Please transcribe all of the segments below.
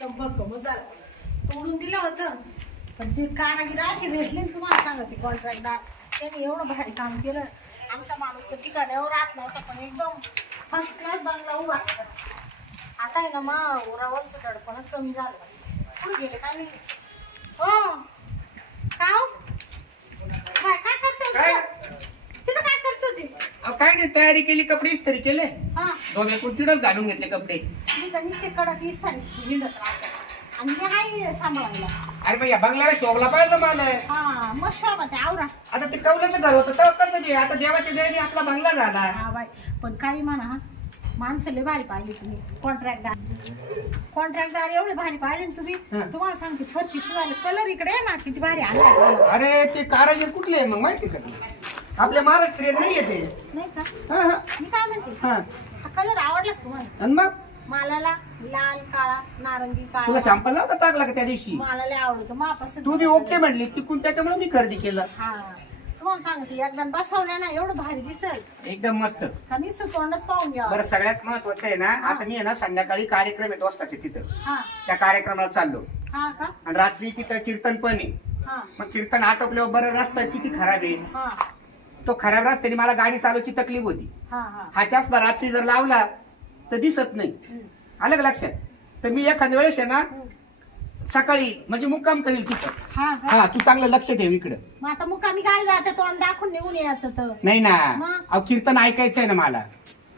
एकदम भक्कम झालं तोडून दिलं होतं. पण ते कारागीर असे भेटले ना तुम्हाला सांगते कॉन्ट्रॅक्टदार त्यांनी एवढं भारी काम केलं. आमचा माणूस तर ठिकाणावर राहत नव्हता पण एकदम फर्स्ट क्लास बंगला उभा. आता आहे ना मग ओरावरचं दडपणच कमी झालं. कुठे गेले काय नाही. हो. का हो? काय काय करतो? तिथं काय करतो ते? अहो, काय नाही तयारी केली कपडे इस्त्री केले. हा. एकूण तिथंच घालून घेतले कपडे. मी तर नुसते कडक राहते आणि आहे सांभाळायला. अरे मग या बंगल्याला शोभला पाहिलं मला. हा मग शोभा ते आवरा. आता ते घर होतं कसं घे आता देवाच्या आपला बंगला झाला. हा बाई. पण काही म्हणा हा. माणसं लय भारी पाहिली तुम्ही. कॉन्ट्रॅक्टदार कॉन्ट्रॅक्टदार एवढे भारी पाहिले ना तुम्ही. तुम्हाला सांगते फरची सुद्धा कलर इकडे आहे ना किती भारी आणला अरे ते कारागीर कुठले आहे मग माहिती का तुला? आपल्या महाराष्ट्रीयन नाही येते नाही का? मी काय म्हणते? हा. कलर आवडला का तुम्हाला? आणि मग? मालाला? लाल काळा नारंगी तुला काळा शॅम्पल नव्हता टाकला का त्या दिवशी? मला लय आवडतो. मापासून तू बी ओके म्हणली तिकून त्याच्यामुळे मी खरेदी केलं. हा. तुम्हाला सांगते एकदा बसवल्या ना एवढं भारी दिसल. एकदम मस्त. का नुसतं तोंडच पाहून घ्यावं. बरं सगळ्यात महत्वाचं आहे ना आता मी आहे ना संध्याकाळी कार्यक्रम आहे दोस्ताचे तिथं. हा. त्या कार्यक्रमाला चाललो. हा का? आणि रात्री तिथं कीर्तन पण आहे. हा. मग कीर्तन आटोपल्यावर बरं रस्ता किती खराब आहे. हा. तो खराब रस्त्याने मला गाडी चालवायची तकलीफ होती. हा चष्मा रात्री जर लावला तर दिसत नाही. हम्म. आलं का लक्षात? तर मी एखाद्या वेळेस आहे ना सकाळी म्हणजे मुक्काम करील तिथं. हा का हा तू चांगलं लक्ष ठेव इकडं. मग आता मुकामी काय जाते तोंड दाखवून निघून यायचं तर. नाही ना. मग? अहो कीर्तन ऐकायचंय ना मला.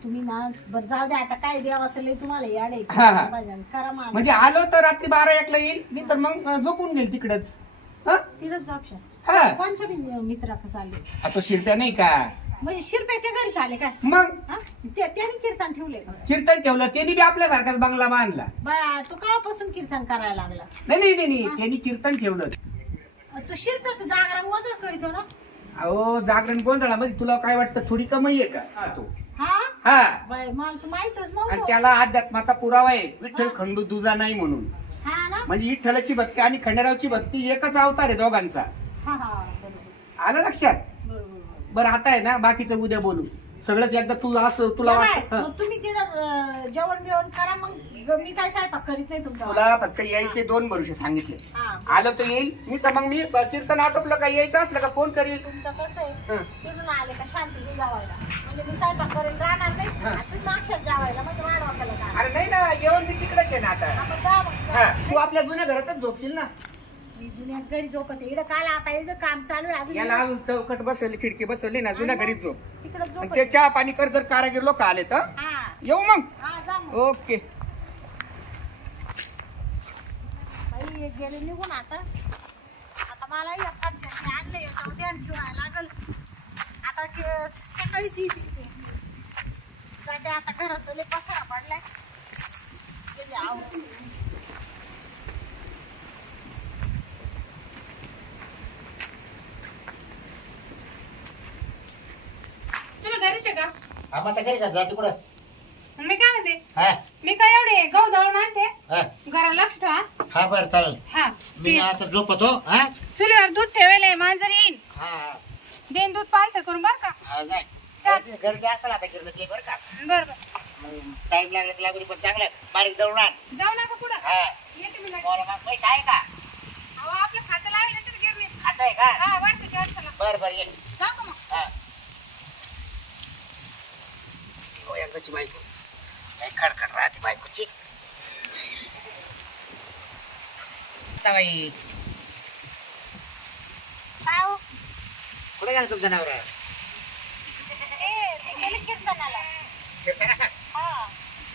तुम्ही ना बरं जाऊ द्या आता काय देवाचं लय तुम्हाला याड आहे. हा, हा. भजन करा म्हणजे आलो तर रात्री बारा एकला येईल नाही तर मग अं, झोपून घेईल तिकडच. तिथंच ऑप्शन हा. कोणच्या बी मित्राक चालले हा, तो शिरप्या नाही का? म्हणजे शिरप्याच्या घरी चाले काय? मग? हा? ते- त्याने कीर्तन ठेवले का कीर्तन ठेवलं त्यांनी बी आपल्यासारखाच बंगला बांधला. बा तू केव्हापासून कीर्तन करायला लागला? नाही नाही नाही नाही. त्यांनी कीर्तन ठेवलं. तू शिरप्यात जागरण गोंधळ करीतो ना अहो जागरण गोंधळामध्ये तुला काय वाटतं थोडी कमाई आहे का तो? हा? हा. बाय मला तर माहितच आणि नव्हतं त्याला अध्यात्माचा पुरावा आहे विठ्ठल खंडू दुजा नाही म्हणून. हा ना? म्हणजे विठ्ठलाची भक्ती आणि खंडेरावची भक्ती एकच अवतार आहे दोघांचा. हा हा बरोबर. आलं लक्षात? बरं आता आहे ना बाकीचं उद्या बोलू. सगळंच एकदा तू असं तुला वाटत. मग तुम्ही जेवण बिवण करा मग मी काय स्वयंपाक करीत नाही तुमच्या तुला फक्त यायचे दोन भरोसे सांगितले. हा. आलं तर येईल. मी तर मग मी कीर्तन आटोपलं का यायचं असलं का फोन करील. तुमचं कसं आहे हं. तिथून आले का शांती जेवायला म्हणजे मी स्वयंपाक करेल राहणार नाही. हं. आणि तुम्ही मागशात जेवायला म्हणजे काय अरे नाही ना जेवण मी तिकडेच आहे ना आता. आपण जा मग हा, जा. तू आपल्या जुन्या घरातच झोपशील ना. मी जुन्याच घरी झोपते इकडं काल आता इकडं काम चालू आहे अजून याला अजून चौकट बसवली खिडकी बसवली ना जुन्या घरीच झोप. तिकडं आणि झोपते ते चहा पाणी कर जर कारागीर लोक आले तर? हा. येऊ मग. हा जा मग. ओके. बाई एक गेले निघून आता. आता मला आणलं ठेवायला लागल. आता के- सकाळीच ते. जाते आता घरात पसारा पडलाय. गेली आवरून. तुम्ही घरीच आहे का? मग आता घरी जा जायचं कुठं? मी काय म्हणते? हा. मी काय एवढे गहू दळून आणते? हा. घरा लक्ष ठेवा हा. बरं चालेल. हा मी ते आता झोपतो हा. चुलीवर दूध ठेवले मांजर येईन. हा. देईन दूध पालतं करून बर का? हा जाय घरचे- घरचे असेल आता गिरणं ते बरं का? बर बर. मग टाइम लागला तर लागू दे, पण चांगलं बारीक दळून आण. जाऊ नका पुढं. हा. येते मी लगेच. बोला मग पैसे आहे का? अहो आपलं खातं लावलं तर गिरणीत आता आहे का? हा वर्षाच्या वर्षाला. बरं बरं ये. जाऊ का मग? हा. हो, एकदाची बायको लय खडखड राहते बायकोची. बाई. काय हो? कुठे गेला तुमचा नवरा? ते- ते गेले कीर्तनाला. हा.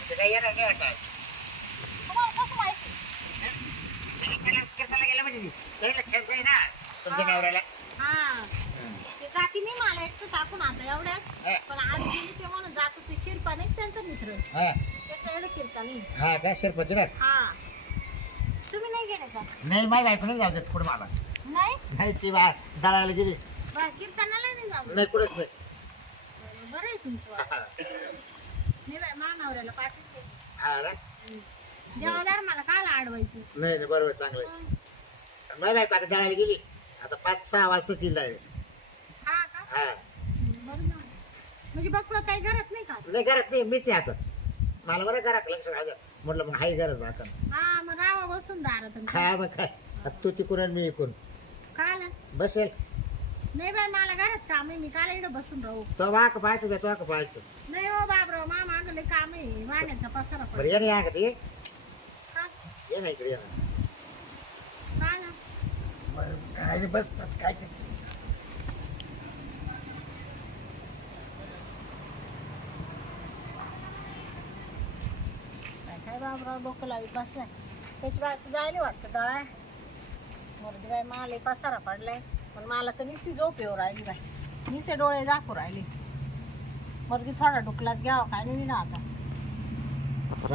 काय येणार नाही वाटतं? तुम्हाला कसं माहिती? कीर्तनाला गेला म्हणजे नाही ना तुमच्या नवऱ्याला हा ते जाती नाही मला एकटं टाकून आता एवढ्यात. पण आज गेली ते म्हणून जातो ते शिरपा नाही त्यांचा मित्र? हा. त्याच्या एवढं आहे. हा शिरपती हा. तुम्ही नाही गेले का? नाही बायको नाही जाऊ देत पुढे मला नाही? नाही ती बा दळायला गेली. कीर्तनाला नाही जाऊ नाही कुठंच नाही. बरं आहे तुमचं. नाही मानावऱ्याला. हा ना? देवादार मला नाही नाही बरोबर चांगलं आहे. माही बायको आता दळायला गेली. आता पाच सहा वाजता चिल्ला आहे हा का? हा. म्हणजे बघ काही घरात नाही का? नाही घरात नाही मीच आहे आता. मला बरं घरात लक्ष राहू द्या. म्हटलं मग हाय गरज बाका हा मग रावा बसून दारात खा मग काय? आता तू तिकून आणि मी इकून. काय बसेल. नाही बाई मला घरात काम आहे. मी काल इकडे बसून राहू. तो वाक पाहायचं बे, तो वाक पाहायचं. नाही हो बाबराव मा मागले काम आहे. वाण्याचा पसारा बरं पड ये ना या का ते का ये ना इकडे ये ना. काय ना? बरं, काय रे, बसतात काय ते. बाबराव डोकं लावी बसलाय. त्याची बायको जायला वाटतं दळाय. मोरदी बाई मला पसारा पडलाय. पण मला तर नुसती झोप येऊ राहिली बाई. नुसते डोळे दाखवू राहिले. मोरदी थोडा डुकलात घ्यावा काय नाही ना आता.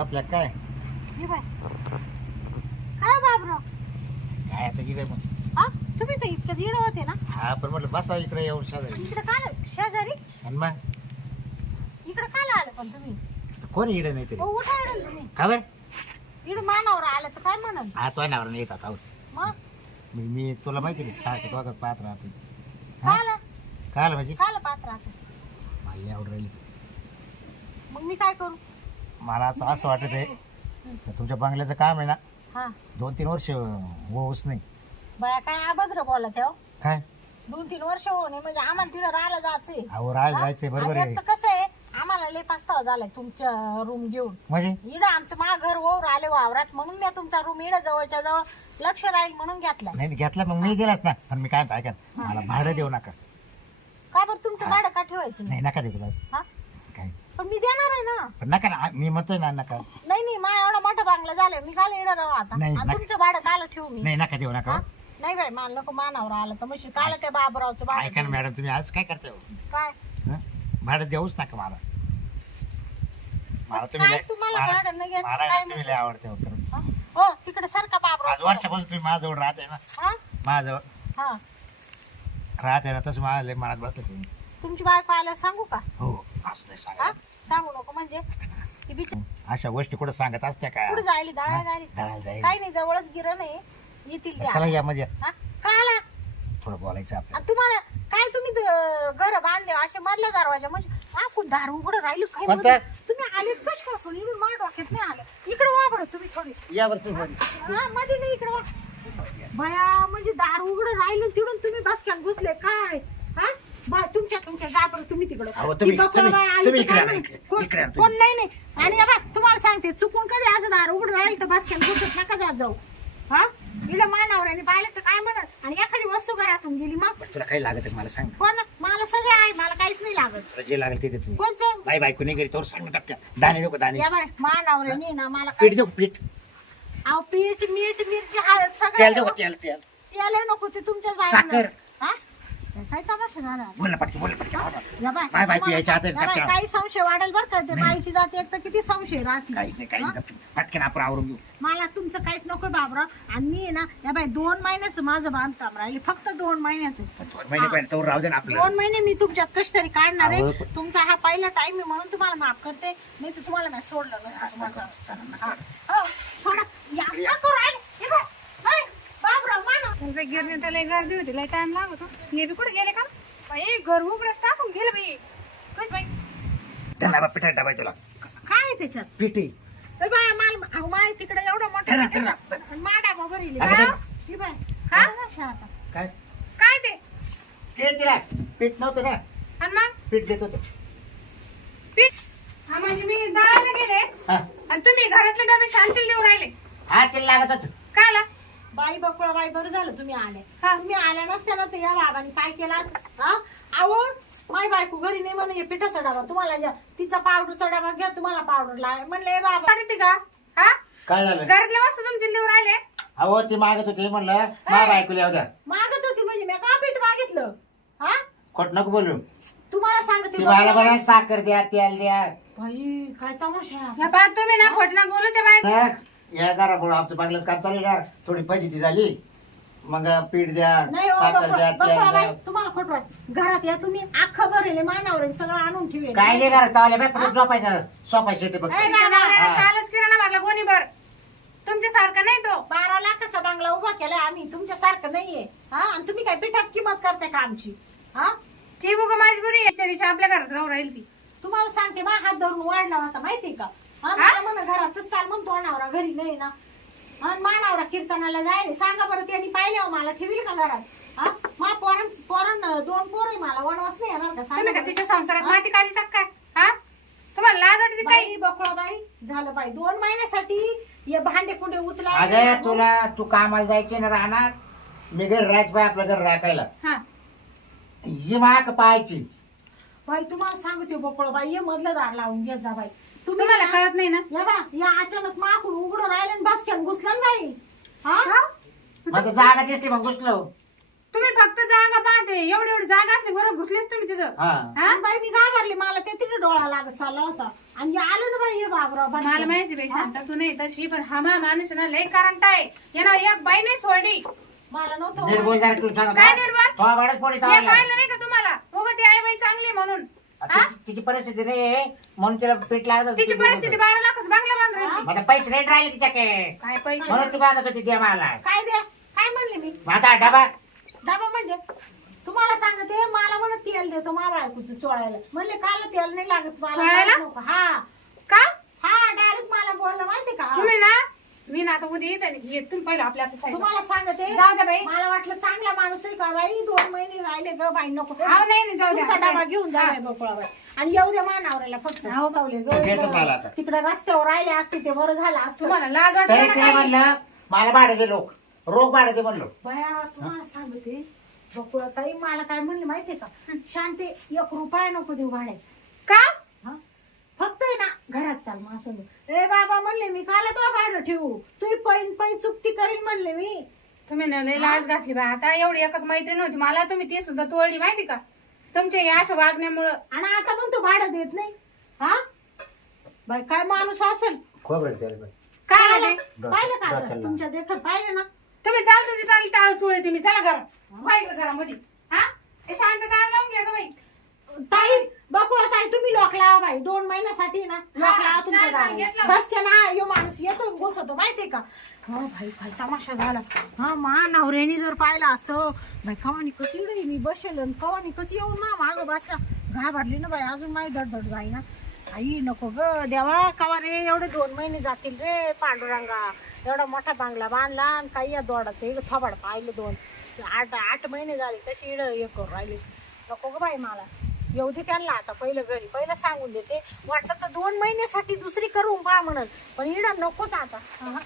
आपल्या काय? बाय काय बाबराव. काय आता की काय मग. हा? तुम्ही तर इतकं दीड होते ना? हा पण म्हटलं बसा इकडे येऊन शेजारी. इकडे काय शेजारी? आणि मग? इकडे काय आले पण तुम्ही? कोण इकडे नाही तरी? हो उठा तुम्ही. का बरं? इकडे मानावर आलं तर काय म्हणाल? हा तो नावर येतात आहोत मग? मी मी तुला माहिती नाही सारखं तो वागत पाहत राहतो. आलं काय आलं म्हणजे? काय आलं पात्र आता मला आवड राहिली. मग मी काय करू? मला असं असं वाटत आहे तर तुमच्या बंगल्याचं काम आहे ना हा. दोन तीन वर्ष होऊच नाही. बाया काय अभद्र बोला ठेव काय? दोन तीन वर्ष होणे म्हणजे आम्हाला तिथं राहायला जायचंय. अहो राहायला जायचंय बरोबर आहे. कसं आहे आम्हाला लय पास्तावा झालाय तुमच्या रूम घेऊन. म्हणजे? इडं आमचं मा घर ओर आले वावरात म्हणून मी तुमचा रूम इडं जवळच्या जवळ लक्ष राहील म्हणून घेतलाय नाही घेतला मग मी दिलाच ना पण मी काय म्हणतो, ऐका मला भाडं देऊ नका. का बरं तुमचं भाडं का ठेवायचं? नाही नका देऊ दादा. हा? काय? पण मी देणार आहे ना. पण नका ना मी म्हणतोय ना नका. नाही नाही मा एवढा मोठा बांगला झालाय मी काल इडं राहू आता. नाही, आणि नका. तुमचं भाडं काल ठेवू मी? नाही नका देऊ नका हा? नाही बाई मला नको मानावर आलं तर मग काल त्या बाबरावचं भाडं ऐका ना मॅडम तुम्ही आज काय करताय हो? काय? हं? भाडं देऊच नका मला. मला काय तुम्ही लय- तुम्हाला मला- भाडं नाही घ्यायचं, मला काय ना तुम्ही लय आवडते हो. हा? हो तिकडे सारखा आज बाबराव? वर्षापासून तुम्ही माझ्याजवळ राहते ना. हा? माझ्याजवळ. हा. राहते ना तसं मला लय मनात बसलं तुम्ही. तुमची बायको आल्यावर सांगू का? हो असं नाही सांगा हा? सांगू नको म्हणजे? ती बिचार अशा गोष्टी कुठं सांगत असत्या काय कुठे जायली? दळायला जायली? दळायला जायली. काही नाही जवळच गिरण आहे येतील त्या. चला या म्हणजे. हा? का आला? थोडं बोलायचं आणि तुम्हाला काय तुम्ही घर बांधले असे मधल्या दरवाजा म्हणजे आखून दार उघडं राहिलं काय कोणतं? तुम्ही आलेच कश का इकडून माझ्या डोक्यात नाही आलं. इकडे वा बरं तुम्ही थोडी. या बरं तुम्ही हा मध्ये नाही इकडे वा. बया म्हणजे दार उघडं राहिलं तिकडून तुम्ही बसक्यान घुसले काय? हा? बा तुमच्या तुमच्या जा बरं तुम्ही तिकडं. अहो, तुम्ही- ती बकरा तुम्ही- बाई आली तुम्ही तर काय इकडे आणा, माहीत? इकडे- कोण- इकडे आणा तुम्ही. कोण नाही नाही. आणि या बा तुम्हाला सांगते चुकून कधी असं दार उघडं राहील तर बसक्यान घुसत नका जात जाऊ. हा? इकडे मानावर पाहिलं तर काय म्हणत? आणि एखादी वस्तू घरातून गेली मग? तुला काही लागत आहे मला सांग कोण मला सगळं आहे मला काहीच नाही लागत. तुला जे लागेल ते दे तुम्ही कोणचं? बाई बायको नाही घरी तोवर सांग ना टपक्या दाणे देऊ का दाणे? या बाय मानावर ना मला पीठ देऊ का पीठ? अहो पीठ मीठ मिरची हळद तेल देऊ सगळं का तेल तेल? नको ते तुमच्याच बायकोला. साखर. हा? काय तमाशा झाला बोल पटकी बोल या बाय बाय, बाय, तुम्हाला पियाच्या हातात सांग- या बाय, टपक्या. काही संशय वाढेल बरं का? ते बाईची जाते एक तर किती संशय राहते काहीच नाही काही हा? नाही पटकन आपण आवरून घेऊ. मला तुमचं काहीच नको बाबरा आणि मी आहे ना या बाय दोन महिन्याचं माझं बांधकाम राहिले. फक्त दोन महिन्याचं. दोन महिने तोवर राहू दे ना दोन महिने मी तुमच्यात कशी तरी काढणार अहो, आहे पण- तुमचा हा पहिला टाइम आहे म्हणून तुम्हाला माफ करते. नाही तर तुम्हाला मी सोडलं नसतं तुम्हाला. हा. हो, सोडा. या असं का करू राहिले? माना. गिरणी त्याला गर्दी होती लय टाइम लागत. हे बी कुठे गेले का? बाई घर उघडच टाकून गेले बाई. कस बाई. त्यांना पिठात डबाय तुला. काय आहे त्याच्यात? पिठी. ए बाया, माल अहो, माय तिकडे एवढं मोठं धरा. त्याच्यात. आणि माडा बाबा रिले. अगं, धरा. ही? बाय, हा? अशा आता. काय? काय ते? ते तिला पीठ नव्हतं ना. आणि मग? पीठ देत होतो. पीठ? हा म्हणजे मी दळायला गेले. हा. आणि तुम्ही घरातले डबे शांतील देऊ राहिले. हा तिला लागत होत काय आला बाई बकुळा बाई बरं झालं तुम्ही आले. हा. तुम्ही आल्या नसत्या ना तर या बाबांनी काय केलं हा? अहो माय बायको घरी नाही म्हणून हे पिठाचा डबा तुम्हाला घ्या तिचा पावडरचा डबा घ्या तुम्हाला पावडर लाय म्हणले "ए बाबा. काढते का हा? काय झालं? घरातले वस्तू तुमचे देऊ राहिले? अहो ती मागत होती म्हणलं मा बायको येऊ द्या. मागत होती म्हणजे मी का पीठ मागितलं? हा? खोट नको बोलू. तुम्हाला सांगते ती मला बकुळा बघा साखर द्या तेल द्या. बाई काय तमाशा आहे ह्या तुम्ही ना खोट ना बोलू ते बाई या घरापुढं आमचं बांगलाच काम चालू ना. थोडी फजिती झाली. मग पीठ द्या नाही साखर द्या तेल बाई, तुम्हाला खोट वाटत. घरात या तुम्ही अख्खा भरेले मानावर सगळं आणून ठेवेल काय नाही घरात तावल्या बाय झोपायचं शेटे बघ ए, तुमच्या हा. कालच किराणा भरला गोणीभर. तुमच्यासारखा नाही तो. बारा लाखाचा बंगला उभा केलाय आम्ही तुमच्या सारखं नाहीये. हा आणि तुम्ही काय पिठात किंमत करताय का आमची? हा? ती बघ मजबुरी आहे. बिचारीची आपल्या घरात राहून राहील ती. तुम्हाला सांगते मा हात धरून वाढला होता माहितीये का? हा, मला म्हणा अनावरा घरी नाही ना. हा, मानावरा कीर्तनाला जायला. सांगा बरं त्यांनी पाहिले हो मला. ठेवील का घरात? हा? मा पोरण पोरण दोन पोर आहे मला. वनवास नाही येणार का? सांगा तुम्ही का बरं. तिच्या संसारात माती काढली तर काय? हा? तुम्हाला लाज वाटते काही बाई बकळा बाई झालं बाई. दोन महिन्यासाठी हे भांडे कुंडे उचला अगं तुला तू कामाला जायची ना राहणार मी घर राहायचं बाय आपलं घर राखायला. हा. ही माक पाहायची. बाई तुम्हाला सांगते बकळ बाई हे मधलं दार लावून घेत जा बाई. तुम्ही तुम्हाला ना- कळत नाही ना? या बा या अचानक माकून उघडून राहिले आणि बसक्यान घुसलं ना बाई. हा? मग ते जागा दिसली मग घुसलो. तुम्ही फक्त जागा पाहते. एवढी एवढी जागा असली बरोबर घुसलेच तुम्ही तिथं. हा. हा? बाई मी घाबरली. मला ते तिथे डोळा लागत चालला होता. आणि आलं ना बाई हे बाबराव मला. माहिती बाई शांत तू नाही तशी पण हा मा माणूस ना लय करंट आहे. यानं एक बाई नाही सोडली. मला नव्हतं नीट बोल जरा तू सांग. काय नीट बोल? तो बडच पोळी हे चावला पाहिलं नाही का तुम्हाला? उगा ती आई बाई चांगली म्हणून. हा? तिची तिची परिस्थिती नाही म्हणून तिला पीठ लागत होतं. तिची परिस्थिती बारा लाखच बांगला बांधून राहिली. मग आता पैसे नाही राहिले तिच्याकडे. काय पैसे? म्हणून ती बांधत होती द्या मला काय द्या काय म्हणले मी? मग आता डबा? डबा म्हणजे? तुम्हाला सांगते मला म्हणत तेल देतो मा बायकोचं चोळायला. म्हणले काल तेल नाही लागत मला चोळायला? हा. का? हा डायरेक्ट मला बोललं माहिती का? तुम्ही ना मी ना आता उद्या येत आहे तुम्ही पहिलं आपल्या आपल्या side ला. तुम्हाला सांगते जाऊ द्या बाई. मला वाटलं चांगला माणूस आहे का बाई? दोन महिने राहिले ग बाई नको. हा, नाही, नाही, जाऊ द्या. तुमचा डबा घेऊन जा बाई बकुळा बाई आणि येऊ द्या मानावऱ्याला फक्त. आवतावले घेतो मला आता. तिकडे रस्त्यावर राहिले असते ते बरं झालं असतं. तुम्हाला लाज वाटते तरी? म्हणलं? मला भाडं दे लोक. रोग भाडं दे म्हणलो. बया तुम्हाला सांगते बकुळा ताई मला काय म्हणले माहितीये का? शांती एक रुपया नको देऊ भाड्याचा. का? हा? घरात चाल मग असं. ए बाबा म्हणले मी काला तो भाडं ठेवू? तू पैन पै चुकती करीन म्हणले मी. तुम्ही ना लय लाज घातली बा. आता एवढी एकच मैत्रीण होती. मला तुम्ही ती सुद्धा तोडली माहिती का? तुमच्या या अशा वागण्यामुळं. आणि आता म्हणतो भाडं देत नाही. हा? बाई काय माणूस असेल? खोबरं तेल बाई. काय पाहिलं झाले पाहिलं का आता? डोक्याला. तुमच्या देखत पाहिलं ना? तुम्ही चाल तुमची चाल टाळ चुळे तुम्ही. चला घरात. पाहिलं घरामध्ये. हा? हे शांत दार लावून घ्या का बाई. ताई बकुळा ताई तुम्ही लोक लावा बाई. दोन महिन्यासाठी ना लोक लावा तुमच्या चाल, चाल, दाराला. घेतलं. बस के ना यो माणूस येतो घुसतो माहितीये का? हा भाई काय तमाशा झाला. हा मा नवऱ्यानी जर पाहिलं असतं बाई कवानी कशी इकडे मी बसेल आणि कवानी कशी येऊन मा माग बसला घाबरली ना बाई अजून माही दडदड जाईना. आई नको ग. देवा कवा रे एवढे दोन महिने जातील रे पांडुरंगा. एवढा मोठा बांगला बांधला आणि काही या दोडाचं इकडं थोबाड पाहिलं दोन. आठ आठ महिने झाले तशी इड हे करू राहिली. नको ग बाई मला. येऊ दे त्यांना आता पहिलं घरी पहिलं सांगून देते. वाटलं तर दोन महिन्यासाठी दुसरी करून पहा म्हणत पण इड नकोच आता. हा.